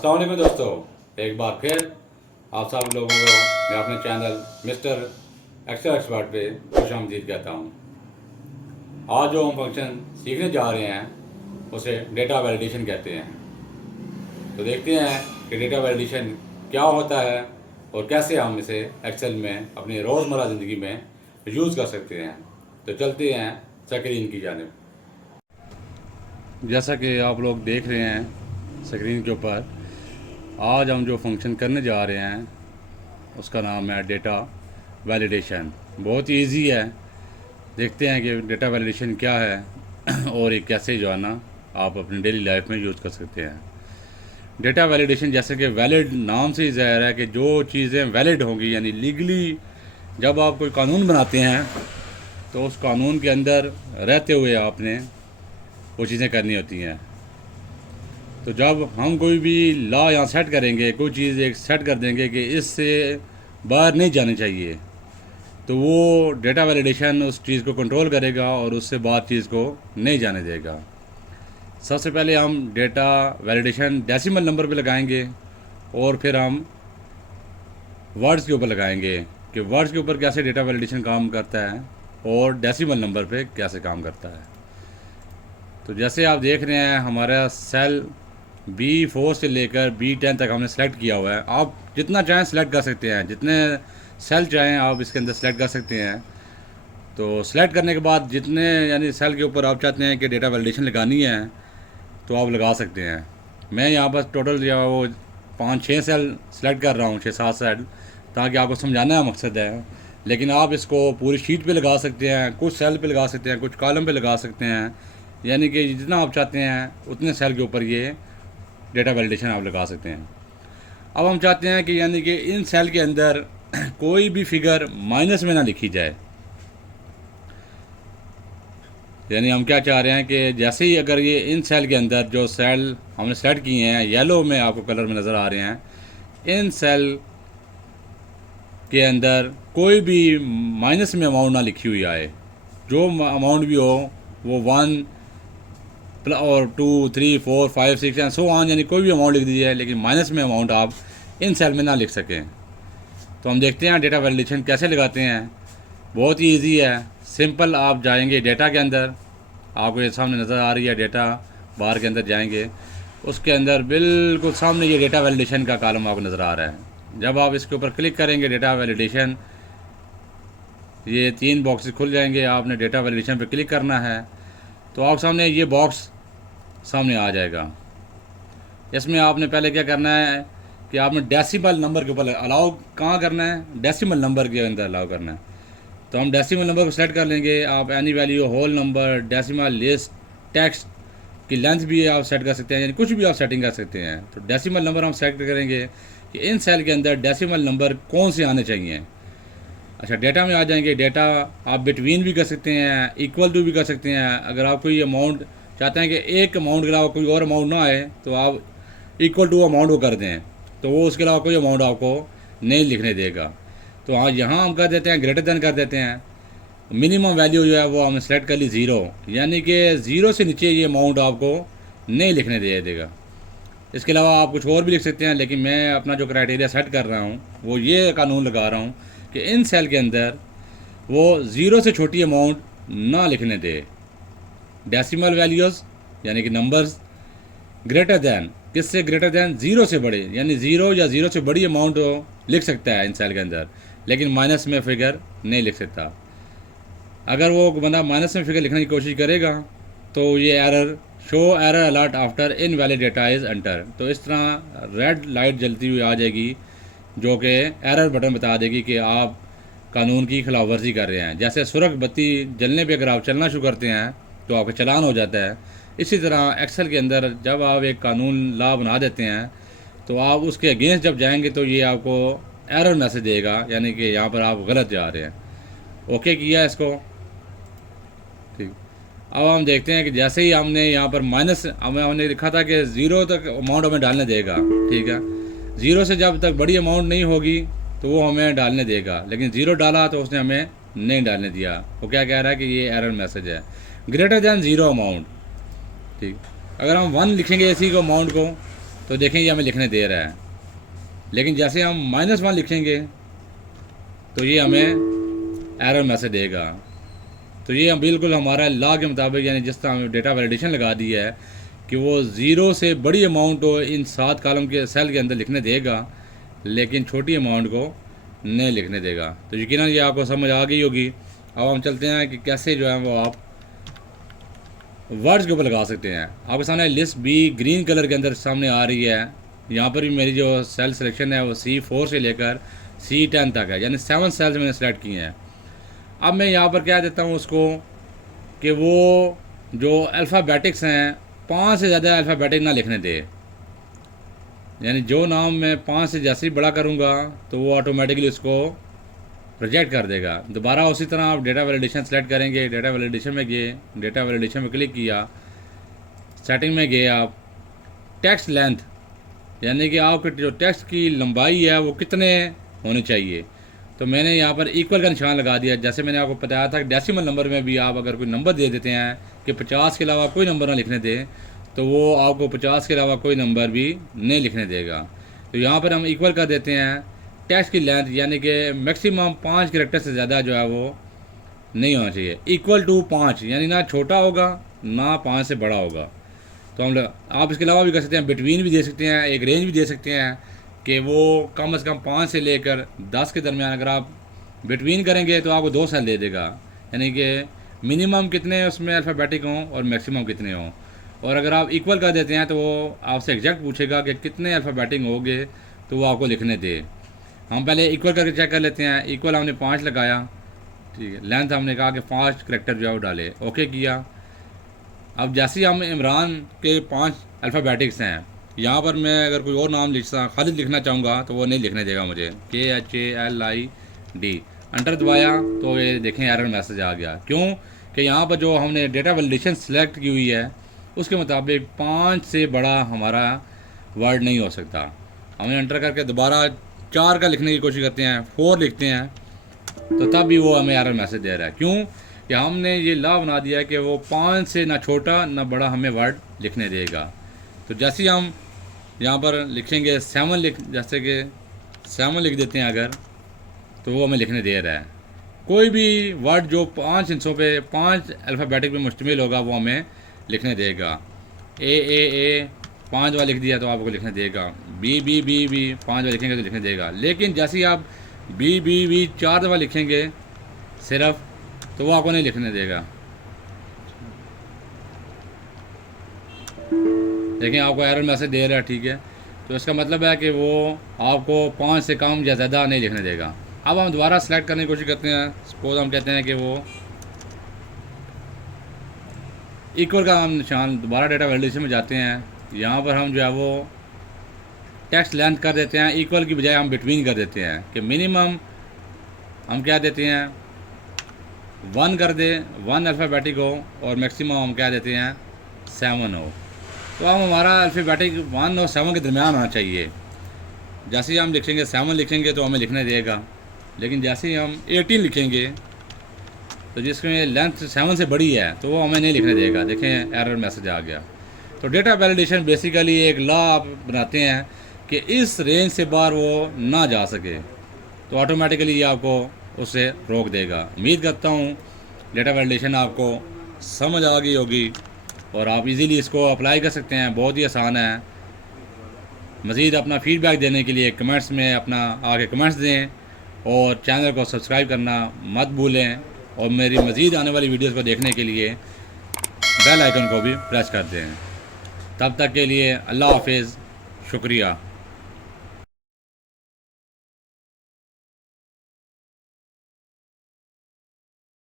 अस्सलाम वालेकुम दोस्तों, एक बार फिर आप सब लोगों को मैं अपने चैनल मिस्टर एक्सेल एक्सपर्ट पे खुशामदीद कहता हूँ। आज जो हम फंक्शन सीखने जा रहे हैं उसे डेटा वैलिडेशन कहते हैं। तो देखते हैं कि डेटा वैलिडेशन क्या होता है और कैसे हम इसे एक्सेल में अपनी रोज़मर्रा ज़िंदगी में यूज़ कर सकते हैं। तो चलते हैं स्क्रीन की जानिब। जैसा कि आप लोग देख रहे हैं स्क्रीन के ऊपर, आज हम जो फंक्शन करने जा रहे हैं उसका नाम है डेटा वैलिडेशन। बहुत ही ईजी है। देखते हैं कि डेटा वैलिडेशन क्या है और ये कैसे जो है ना आप अपनी डेली लाइफ में यूज़ कर सकते हैं। डेटा वैलिडेशन जैसे कि वैलिड नाम से ही ज़ाहिर है कि जो चीज़ें वैलिड होंगी, यानी लीगली जब आप कोई कानून बनाते हैं तो उस कानून के अंदर रहते हुए आपने वो चीज़ें करनी होती हैं। तो जब हम कोई भी लॉ यहाँ सेट करेंगे, कोई चीज़ एक सेट कर देंगे कि इससे बाहर नहीं जानी चाहिए, तो वो डेटा वैलिडेशन उस चीज़ को कंट्रोल करेगा और उससे बाहर चीज़ को नहीं जाने देगा। सबसे पहले हम डेटा वैलिडेशन डेसिमल नंबर पे लगाएंगे और फिर हम वर्ड्स के ऊपर लगाएंगे कि वर्ड्स के ऊपर कैसे डेटा वैलिडेशन काम करता है और डेसिमल नंबर पे कैसे काम करता है। तो जैसे आप देख रहे हैं हमारा सेल B4 से लेकर B10 तक हमने सेलेक्ट किया हुआ है। आप जितना चाहें सेलेक्ट कर सकते हैं, जितने सेल चाहें आप इसके अंदर सेलेक्ट कर सकते हैं। तो सेलेक्ट करने के बाद जितने यानी सेल के ऊपर आप चाहते हैं कि डेटा वैलिडेशन लगानी है तो आप लगा सकते हैं। मैं यहाँ पर टोटल जो है वो 5-6 सेल सेलेक्ट कर रहा हूँ, 6-7 सेल, ताकि आपको समझाना है मकसद है। लेकिन आप इसको पूरी शीट पे लगा सकते हैं, कुछ सेल पे लगा सकते हैं, कुछ कॉलम पे लगा सकते हैं। यानी कि जितना आप चाहते हैं उतने सेल के ऊपर ये डेटा वैलिडेशन आप लगा सकते हैं। अब हम चाहते हैं कि यानी कि इन सेल के अंदर कोई भी फिगर माइनस में ना लिखी जाए। यानी हम क्या चाह रहे हैं कि जैसे ही अगर ये इन सेल के अंदर जो सेल हमने सेलेक्ट किए हैं येलो में आपको कलर में नज़र आ रहे हैं, इन सेल के अंदर कोई भी माइनस में अमाउंट ना लिखी हुई आए। जो अमाउंट भी हो वो 1 और 2, 3, 4, 5, 6 एंड सो ऑन, यानी कोई भी अमाउंट लिख दीजिए, लेकिन माइनस में अमाउंट आप इन सेल में ना लिख सकें। तो हम देखते हैं डेटा वैलिडेशन कैसे लगाते हैं। बहुत ही ईजी है, सिंपल। आप जाएंगे डेटा के अंदर, आपको ये सामने नज़र आ रही है डेटा बार के अंदर जाएंगे, उसके अंदर बिल्कुल सामने ये डेटा वैलिडेशन का कॉलम आपको नज़र आ रहा है। जब आप इसके ऊपर क्लिक करेंगे डेटा वैलिडेशन, ये 3 बॉक्स खुल जाएंगे। आपने डेटा वैलिडेशन पर क्लिक करना है तो आप सामने ये बॉक्स सामने आ जाएगा। इसमें आपने पहले क्या करना है कि आपने डेसिमल नंबर के ऊपर अलाउ कहाँ करना है, डेसिमल नंबर के अंदर अलाउ करना है। तो हम डेसिमल नंबर को सेलेक्ट कर लेंगे। आप any value, whole number, decimal, list, text की लेंथ भी आप सेट कर सकते हैं, यानी कुछ भी आप सेटिंग कर सकते हैं। तो डेसिमल नंबर हम सेलेक्ट करेंगे कि इन सेल के अंदर डेसिमल नंबर कौन से आने चाहिए। अच्छा, डेटा में आ जाएंगे। डेटा आप बिटवीन भी कर सकते हैं, इक्वल टू भी कर सकते हैं। अगर आप कोई अमाउंट चाहते हैं कि एक अमाउंट के अलावा कोई और अमाउंट ना आए तो आप इक्वल टू अमाउंट को कर दें, तो वो उसके अलावा कोई अमाउंट आपको नहीं लिखने देगा। तो हाँ, यहाँ हम कर देते हैं ग्रेटर देन कर देते हैं। मिनिमम वैल्यू जो है वो हमने सेलेक्ट कर ली 0, यानी कि 0 से नीचे ये अमाउंट आपको नहीं लिखने दे देगा। इसके अलावा आप कुछ और भी लिख सकते हैं, लेकिन मैं अपना जो क्राइटेरिया सेट कर रहा हूँ वो ये कानून लगा रहा हूँ कि इन सेल के अंदर वो 0 से छोटी अमाउंट ना लिखने दे। डेसिमल वैल्यूज़ यानी कि नंबर्स ग्रेटर दैन, किससे ग्रेटर दैन, 0 से बड़े, यानी 0 या 0 से बड़ी अमाउंट लिख सकता है इन सेल के अंदर, लेकिन माइनस में फिगर नहीं लिख सकता। अगर वो बंदा माइनस में फिगर लिखने की कोशिश करेगा तो ये error, show error alert after invalid data is enter, तो इस तरह रेड लाइट जलती हुई आ जाएगी जो कि एरर बटन बता देगी कि आप कानून की खिलाफ वर्जी कर रहे हैं। जैसे सुरख बत्ती जलने पे अगर आप चलना शुरू करते हैं तो आपका चालान हो जाता है। इसी तरह एक्सेल के अंदर जब आप एक कानून लॉ बना देते हैं तो आप उसके अगेंस्ट जब जाएंगे तो ये आपको एरर मैसेज देगा, यानी कि यहाँ पर आप गलत जा रहे हैं। ओके किया इसको, ठीक। अब हम देखते हैं कि जैसे ही हमने यहाँ पर माइनस, हमने लिखा था कि 0 तक अमाउंट हमें डालने देगा, ठीक है। 0 से जब तक बड़ी अमाउंट नहीं होगी तो वो हमें डालने देगा, लेकिन 0 डाला तो उसने हमें नहीं डालने दिया। वो क्या कह रहा है कि ये एरर मैसेज है, ग्रेटर दैन 0 अमाउंट, ठीक। अगर हम 1 लिखेंगे इसी को अमाउंट को तो देखें ये हमें लिखने दे रहा है। लेकिन जैसे हम -1 लिखेंगे तो ये हमें एरर मैसेज देगा। तो ये हम बिल्कुल हमारा लॉ के मुताबिक, यानी जिस तरह हमें डेटा वैलिडेशन लगा दी है कि वो 0 से बड़ी अमाउंट को इन 7 कॉलम के सेल के अंदर लिखने देगा, लेकिन छोटी अमाउंट को नहीं लिखने देगा। तो यकीनन ये आपको समझ आ गई होगी। अब हम चलते हैं कि कैसे जो है वो आप वर्ड्स के ऊपर लगा सकते हैं। आपके सामने लिस्ट बी ग्रीन कलर के अंदर सामने आ रही है। यहाँ पर भी मेरी जो सेल सिलेक्शन है वो C4 से लेकर C10 तक है, यानी 7 सेल्स मैंने सेलेक्ट किए हैं। अब मैं यहाँ पर क्या देता हूँ उसको कि वो जो अल्फ़ाबेटिक्स हैं 5 से ज़्यादा अल्फ़ाबेटिक ना लिखने दे, यानी जो नाम मैं 5 से जैसे ही बड़ा करूँगा तो वो ऑटोमेटिकली उसको रिजेक्ट कर देगा। दोबारा उसी तरह आप डेटा वैलिडेशन सेलेक्ट करेंगे, डेटा वैलिडेशन में गए, डेटा वैलिडेशन में क्लिक किया, सेटिंग में गए आप, टेक्स्ट लेंथ, यानी कि आपके जो टेक्स्ट की लंबाई है वो कितने होनी चाहिए, तो मैंने यहाँ पर इक्वल का निशान लगा दिया। जैसे मैंने आपको बताया था कि डेसिमल नंबर में भी आप अगर कोई नंबर दे देते हैं कि 50 के अलावा कोई नंबर ना लिखने दें, तो वो आपको 50 के अलावा कोई नंबर भी नहीं लिखने देगा। तो यहाँ पर हम इक्वल कर देते हैं टेक्स्ट की लेंथ, यानी कि मैक्सिमम 5 कैरेक्टर से ज़्यादा जो है वो नहीं होना चाहिए। इक्वल टू 5, यानी ना छोटा होगा ना 5 से बड़ा होगा। तो हम आप इसके अलावा भी कर सकते हैं, बिटवीन भी दे सकते हैं, एक रेंज भी दे सकते हैं कि वो कम से कम 5 से लेकर 10 के दरमियान अगर आप बिटवीन करेंगे तो आपको 2 सेल दे देगा, यानी कि मिनिमम कितने उसमें अल्फ़ाबेटिक हों और मैक्सिमम कितने हों। और अगर आप इक्वल कर देते हैं तो वो आपसे एग्जैक्ट पूछेगा कि कितने अल्फ़ाबेटिक होंगे तो वो आपको लिखने दे। हम पहले इक्वल करके चेक कर लेते हैं। इक्वल हमने 5 लगाया, ठीक है। लेंथ हमने कहा कि 5 करैक्टर जो है वो डाले, ओके किया। अब जैसे ही हम इमरान के 5 अल्फ़ाबेटिक्स हैं, यहाँ पर मैं अगर कोई और नाम खालिद लिखना चाहूँगा तो वो नहीं लिखने देगा मुझे, KHALID। एंटर दबाया तो ये देखें एरर मैसेज आ गया। क्यों कि यहाँ पर जो हमने डेटा वैलिडेशन सेलेक्ट की हुई है उसके मुताबिक 5 से बड़ा हमारा वर्ड नहीं हो सकता। हमें एंटर करके दोबारा 4 का लिखने की कोशिश करते हैं, 4 लिखते हैं, तो तब भी वो हमें एरर मैसेज दे रहा है। क्यों कि हमने ये लॉ बना दिया है कि वो 5 से ना छोटा ना बड़ा हमें वर्ड लिखने देगा। तो जैसे ही हम यहाँ पर लिखेंगे 7 जैसे कि 7 लिख देते हैं अगर, तो वो हमें लिखने दे रहा है। कोई भी वर्ड जो 5 हिस्सों पे 5 अल्फ़ाबेटिक पे मुश्तमिल होगा वो हमें लिखने देगा। A 5 बार लिख दिया तो आपको लिखने देगा। B 5 बार लिखेंगे तो लिखने देगा। लेकिन जैसे ही आप B 4 दफ़ा लिखेंगे सिर्फ, तो वो आपको नहीं लिखने देगा। देखिए आपको एरर मैसेज दे रहा है, ठीक है। तो इसका मतलब है कि वो आपको 5 से कम या ज़्यादा नहीं लिखने देगा। अब हम दोबारा सेलेक्ट करने की कोशिश करते हैं। सपोज हम कहते हैं कि वो इक्वल का हम निशान, दोबारा डेटा वैलिडेशन में जाते हैं। यहाँ पर हम जो है वो टेक्स्ट लेंथ कर देते हैं, इक्वल की बजाय हम बिटवीन कर देते हैं कि मिनिमम हम क्या देते हैं 1 कर दे, 1 अल्फ़ाबेटिक हो, और मैक्सिमम हम क्या देते हैं 7 हो। तो अब हमारा अल्फ़ाबेटिक 1 और 7 के दरमियान होना चाहिए। जैसे ही हम लिखेंगे 7 लिखेंगे तो हमें लिखने देगा, लेकिन जैसे ही हम 18 लिखेंगे तो जिसमें लेंथ 7 से बड़ी है तो वो हमें नहीं लिखने देगा। देखें एरर मैसेज आ गया। तो डेटा वैलिडेशन बेसिकली एक लॉ आप बनाते हैं कि इस रेंज से बाहर वो ना जा सके, तो ऑटोमेटिकली ये आपको उससे रोक देगा। उम्मीद करता हूँ डेटा वैलिडेशन आपको समझ आ गई होगी और आप इजीली इसको अप्लाई कर सकते हैं। बहुत ही आसान है। मज़ीद अपना फ़ीडबैक देने के लिए कमेंट्स में अपना आके कमेंट्स दें और चैनल को सब्सक्राइब करना मत भूलें, और मेरी मज़ीद आने वाली वीडियोस को देखने के लिए बेल आइकन को भी प्रेस कर दें। तब तक के लिए अल्लाह हाफिज़, शुक्रिया।